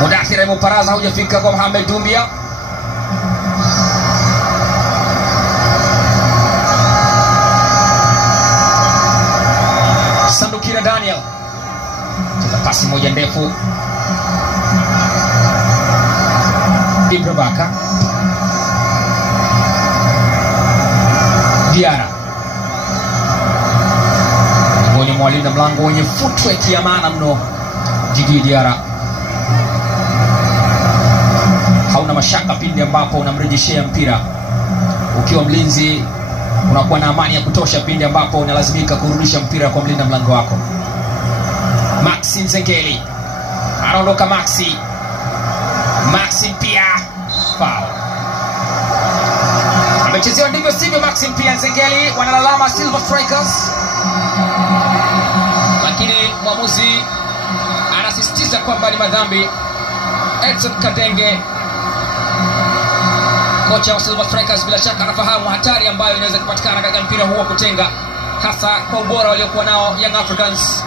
Mudathir Muparaza hujafika kwa Mohamed Dumbia. Sandukira Daniel cheza pasi moja ndefu. Ibrabaka Diara miongoni mwa walinda mlango wenye footwork ya maana mno. Didi Diara, hauna mashaka pindi ambapo unamrejeshea mpira. Ukiwa mlinzi unakuwa na amani ya kutosha pindi ambapo unalazimika kurudisha mpira kwa mlinda mlango wako. Maxi Nzengeli anaondoka. Maxi pia foul. Amechezewa ndivyo sivyo. Maxi pia Nzengeli wanalalama Silver Strikers, lakini mwamuzi anasisitiza kwamba ni madhambi. Edson Kadenge, kocha wa Silver Strikers, bila shaka anafahamu hatari ambayo inaweza kupatikana katika mpira huu wa kutenga, hasa kwa ubora waliokuwa nao Young Africans.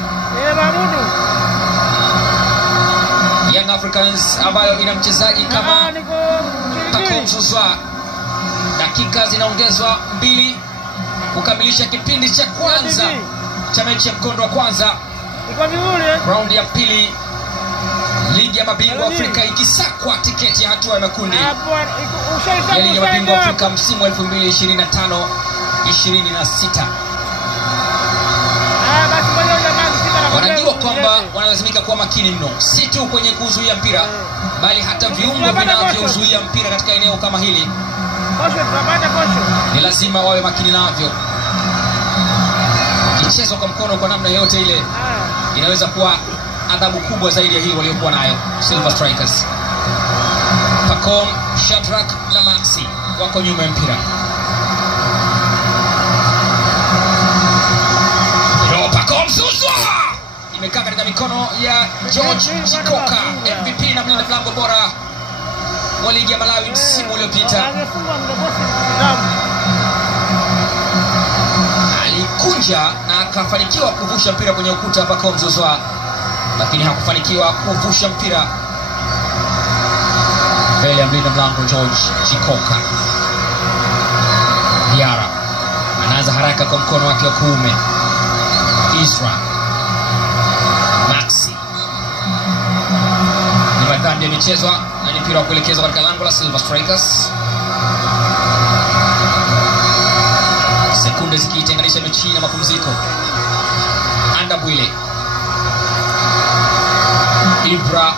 Young Africans ambayo ina mchezaji kama Pacome Zouzoua. Dakika zinaongezwa 2 kukamilisha kipindi cha kwanza cha mechi ya mkondo wa kwanza, raundi ya pili, ligi ya mabingwa Afrika ikisakwa tiketi ya hatua ya makundi ya ligi ya mabingwa Afrika msimu 2025-26. Wanajua kwamba wanalazimika kuwa makini mno, si tu kwenye kuzuia mpira, bali hata viungo vinavyozuia mpira katika eneo kama hili ni lazima wawe makini navyo. Kichezo kwa mkono kwa namna yote ile inaweza kuwa adhabu kubwa zaidi ya hii waliokuwa nayo Silver Strikers. Pacome, Shadrack na Maxi wako nyuma ya mpira. Pacome Zouzoua imekaa katika mikono ya George Chikoka, MVP na mlinda mlango bora wa ligi ya Malawi msimu uliopita. Alikunja na akafanikiwa kuvusha mpira kwenye ukuta Pacome Zouzoua, lakini hakufanikiwa kuvusha mpira mbele ya mlinda mlango George Chikoka. Diara anaanza haraka kwa mkono wake wa kuume. Isra Maxi, ni madhambi yamechezwa na ni mpira wa kuelekezwa katika lango la Silver Strikers. Sekunde zikitenganisha mechi na mapumziko. Andabwile Ibra